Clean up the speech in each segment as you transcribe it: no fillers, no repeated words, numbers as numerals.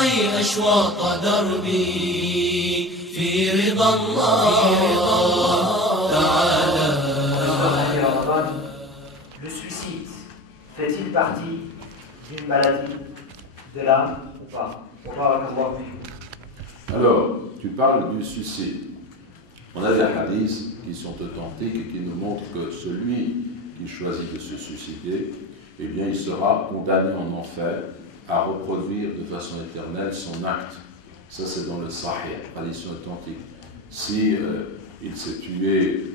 راعي أشواط دربي في رضا الله تعالى. Le suicide fait-il partie d'une maladie de l'âme ou pas? Alors, tu parles du suicide. On a des hadiths qui sont authentiques et qui nous montrent que celui qui choisit de se suicider, eh bien, il sera condamné en enfer à reproduire de façon éternelle son acte. Ça, c'est dans le Sahih, tradition authentique. Si il s'est tué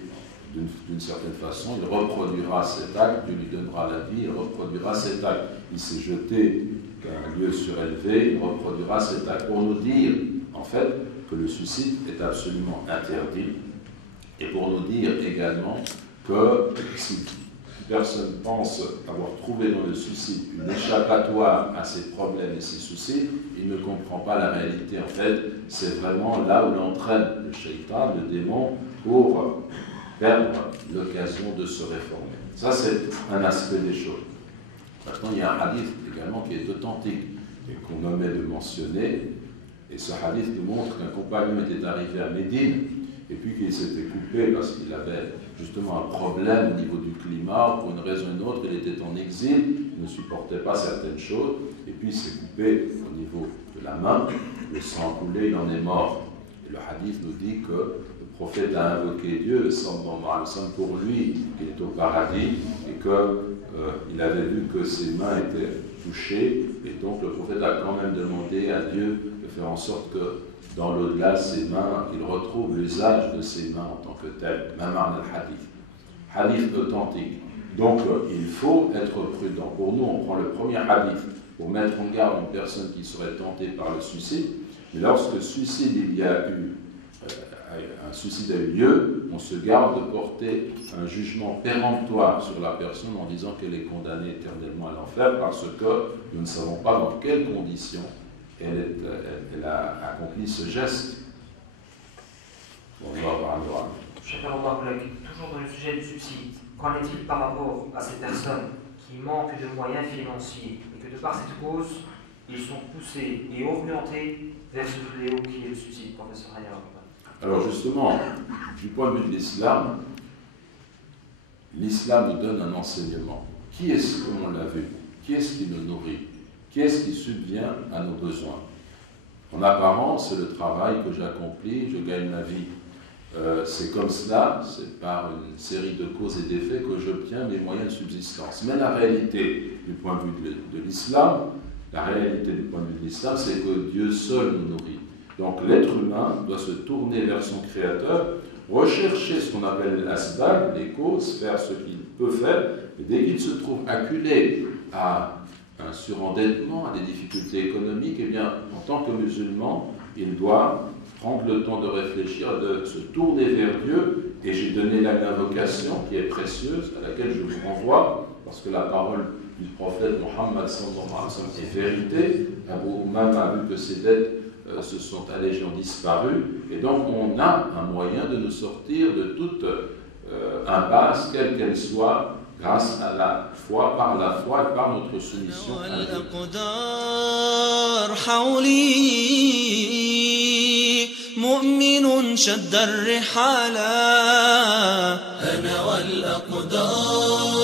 d'une certaine façon, il reproduira cet acte, Dieu lui donnera la vie, il reproduira cet acte. Il s'est jeté d'un lieu surélevé, il reproduira cet acte. Pour nous dire, en fait, que le suicide est absolument interdit, et pour nous dire également que si une personne pense avoir trouvé dans le suicide une échappatoire à ses problèmes et ses soucis, il ne comprend pas la réalité. En fait, c'est vraiment là où l'entraîne le shaitan, le démon, pour perdre l'occasion de se réformer. Ça, c'est un aspect des choses. Maintenant, il y a un hadith également qui est authentique et qu'on omet de mentionner. Et ce hadith nous montre qu'un compagnon était arrivé à Médine et puis qu'il s'était coupé parce qu'il avait justement un problème au niveau du climat, pour une raison ou une autre, il était en exil, il ne supportait pas certaines choses, et puis il s'est coupé au niveau de la main, le sang a coulé, il en est mort. Et le hadith nous dit que le prophète a invoqué Dieu, sans pour lui, qu'il est au paradis, et qu'il avait vu que ses mains étaient touchées, et donc le prophète a quand même demandé à Dieu de faire en sorte que dans l'au-delà, ses mains, qu'il retrouve l'usage de ses mains en tant que tel. Mamar al-Hadith. Hadith authentique. Donc, il faut être prudent. Pour nous, on prend le premier hadith pour mettre en garde une personne qui serait tentée par le suicide. Mais lorsque suicide, il y a eu, un suicide a eu lieu, on se garde de porter un jugement péremptoire sur la personne en disant qu'elle est condamnée éternellement à l'enfer parce que nous ne savons pas dans quelles conditions elle a accompli ce geste. On va voir un droit. Toujours dans le sujet du suicide, qu'en est-il par rapport à ces personnes qui manquent de moyens financiers et que de par cette cause, ils sont poussés et orientés vers ce fléau qui est le suicide, professeur Hayar? Alors justement, du point de vue de l'islam nous donne un enseignement. Qui est-ce, comme on l'a vu, qui est-ce qui nous nourrit? Qui est-ce qui subvient à nos besoins? En apparence, c'est le travail que j'accomplis, je gagne ma vie. C'est comme cela, c'est par une série de causes et d'effets que j'obtiens mes moyens de subsistance. Mais la réalité du point de vue de l'islam, c'est que Dieu seul nous nourrit. Donc l'être humain doit se tourner vers son Créateur, rechercher ce qu'on appelle l'asbab, les causes, faire ce qu'il peut faire, et dès qu'il se trouve acculé à un surendettement, à des difficultés économiques, eh bien, en tant que musulman, il doit prendre le temps de réfléchir, de se tourner vers Dieu, et j'ai donné là une invocation qui est précieuse, à laquelle je vous renvoie, parce que la parole du prophète Mohammed sallallahu alayhi wa sallam est vérité. Abu Umama a vu que ses dettes se sont allégées, ont disparu, et donc on a un moyen de nous sortir de toute impasse, quelle qu'elle soit, grâce à la foi, par la foi et par notre soumission à Dieu. مؤمن شد الرحالا أنا والأقدار